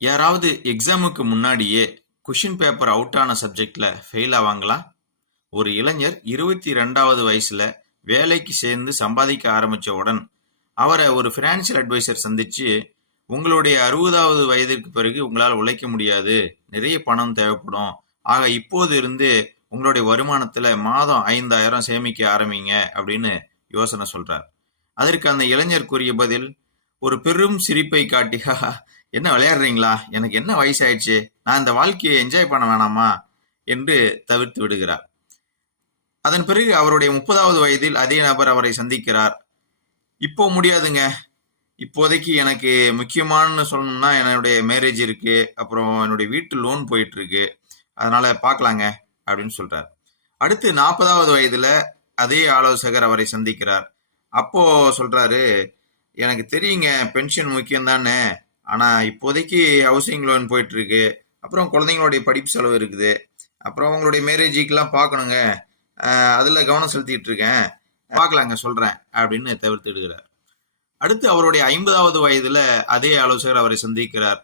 யாராவது எக்ஸாமுக்கு முன்னாடியே கொஷின் பேப்பர் அவுட் ஆன சப்ஜெக்ட்ல ஃபெயில் ஆவாங்களா? ஒரு இளைஞர் 22வது வயசுல வேலைக்கு சேர்ந்து சம்பாதிக்க ஆரம்பிச்ச உடன் அவரை ஒரு ஃபினான்ஷியல் அட்வைசர் சந்திச்சு, உங்களுடைய 60வது வயதிற்கு பிறகு உங்களால் உழைக்க முடியாது, நிறைய பணம் தேவைப்படும். ஆக இப்போது இருந்து உங்களுடைய வருமானத்துல மாதம் 5,000 சேமிக்க ஆரம்பிங்க அப்படின்னு யோசனை சொல்றார். அதற்கு அந்த இளைஞர் கூறிய பதில் ஒரு பெரும் சிரிப்பை காட்டி, என்ன விளையாடுறீங்களா? எனக்கு என்ன வயசாயிடுச்சு? நான் இந்த வாழ்க்கையை என்ஜாய் பண்ண வேணாமா என்று தவிர்த்து விடுகிறார். அதன் பிறகு அவருடைய 30வது வயதில் அதே நபர் அவரை சந்திக்கிறார். இப்போ முடியாதுங்க, இப்போதைக்கு எனக்கு முக்கியமானு சொல்லணும்னா என்னுடைய மேரேஜ் இருக்கு, அப்புறம் என்னுடைய வீட்டு லோன் போயிட்டு இருக்கு, அதனால பார்க்கலாங்க அப்படின்னு சொல்றார். அடுத்து 40வது வயதுல அதே ஆலோசகர் அவரை சந்திக்கிறார். அப்போ சொல்றாரு, எனக்கு தெரியுங்க பென்ஷன் முக்கியம் தானே, ஆனா இப்போதைக்கு ஹவுசிங் லோன் போயிட்டு இருக்கு, அப்புறம் குழந்தைங்களுடைய படிப்பு செலவு இருக்குது, அப்புறம் உங்களுடைய மேரேஜுக்கெல்லாம் பார்க்கணுங்க, அதுல கவனம் செலுத்திட்டு இருக்கேன், பார்க்கலாங்க சொல்றேன் அப்படின்னு தவிர்த்து விடுகிறார். அடுத்து அவருடைய 50வது வயதுல அதே ஆலோசகர் அவரை சந்திக்கிறார்.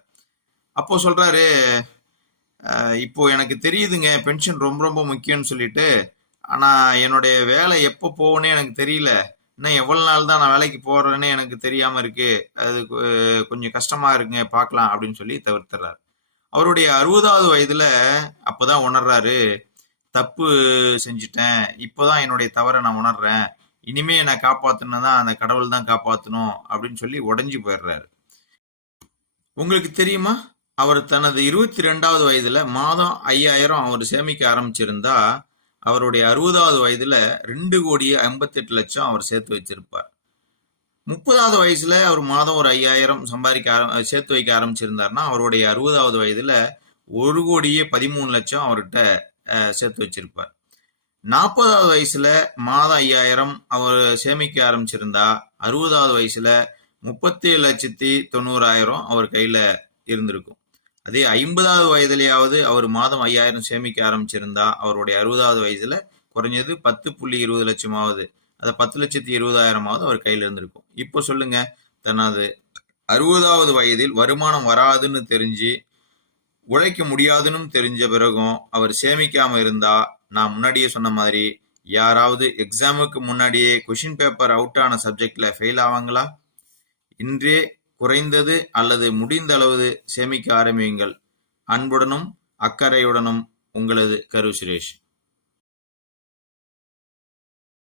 அப்போ சொல்றாரு, இப்போ எனக்கு தெரியுதுங்க பென்ஷன் ரொம்ப ரொம்ப முக்கியம்னு சொல்லிட்டு, ஆனா என்னுடைய வேலை எப்போ போகும்னே எனக்கு தெரியல, இன்னும் எவ்வளவு நாள் தான் நான் வேலைக்கு போறேன்னு எனக்கு தெரியாம இருக்கு, அது கொஞ்சம் கஷ்டமா இருக்குங்க, பார்க்கலாம் அப்படின்னு சொல்லி தவிர்த்துறாரு. அவருடைய 60வது வயதுல அப்பதான் உணர்றாரு, தப்பு செஞ்சுட்டேன், இப்போதான் என்னுடைய தவறை நான் உணர்றேன், இனிமே என்னை காப்பாத்தணும்னா அந்த கடவுள் தான் காப்பாற்றணும் அப்படின்னு சொல்லி உடஞ்சி போயிடுறாரு. உங்களுக்கு தெரியுமா, அவர் தனது 22வது வயதுல மாதம் 5,000 அவர் சேமிக்க ஆரம்பிச்சிருந்தா அவருடைய 60வது வயதுல 2,58,00,000 அவர் சேர்த்து வச்சிருப்பார். 30வது வயசுல அவர் மாதம் ஒரு 5,000 சேர்த்து வைக்க ஆரம்பிச்சிருந்தாருன்னா அவருடைய 60வது வயதுல 1,13,00,000 அவர்கிட்ட சேர்த்து வச்சிருப்பார். 40வது வயசுல மாதம் 5,000 அவர் சேமிக்க ஆரம்பிச்சிருந்தா 60வது வயசுல 37,90,000 அவர் கையில இருந்திருக்கும். அதே 50வது வயதுலயாவது அவர் மாதம் 5,000 சேமிக்க ஆரம்பிச்சிருந்தா அவருடைய 60வது வயசுல குறைஞ்சது 10,20 லட்சமாவது, அதை 10,20,000 அவர் கையில இருந்திருக்கும். இப்போ சொல்லுங்க, தனது 60வது வயதில் வருமானம் வராதுன்னு தெரிஞ்சு உழைக்க முடியாதுன்னு தெரிஞ்ச பிறகும் அவர் சேமிக்காம இருந்தா, நான் முன்னாடியே சொன்ன மாதிரி யாராவது எக்ஸாமுக்கு முன்னாடியே கொஷின் பேப்பர் அவுட் ஆன சப்ஜெக்ட்ல ஃபெயில் ஆவாங்களா? இன்றே குறைந்தது அல்லது முடிந்த அளவு சேமிக்க ஆரம்பியுங்கள். அன்புடனும் அக்கறையுடனும் உங்களது கரு சுரேஷ்.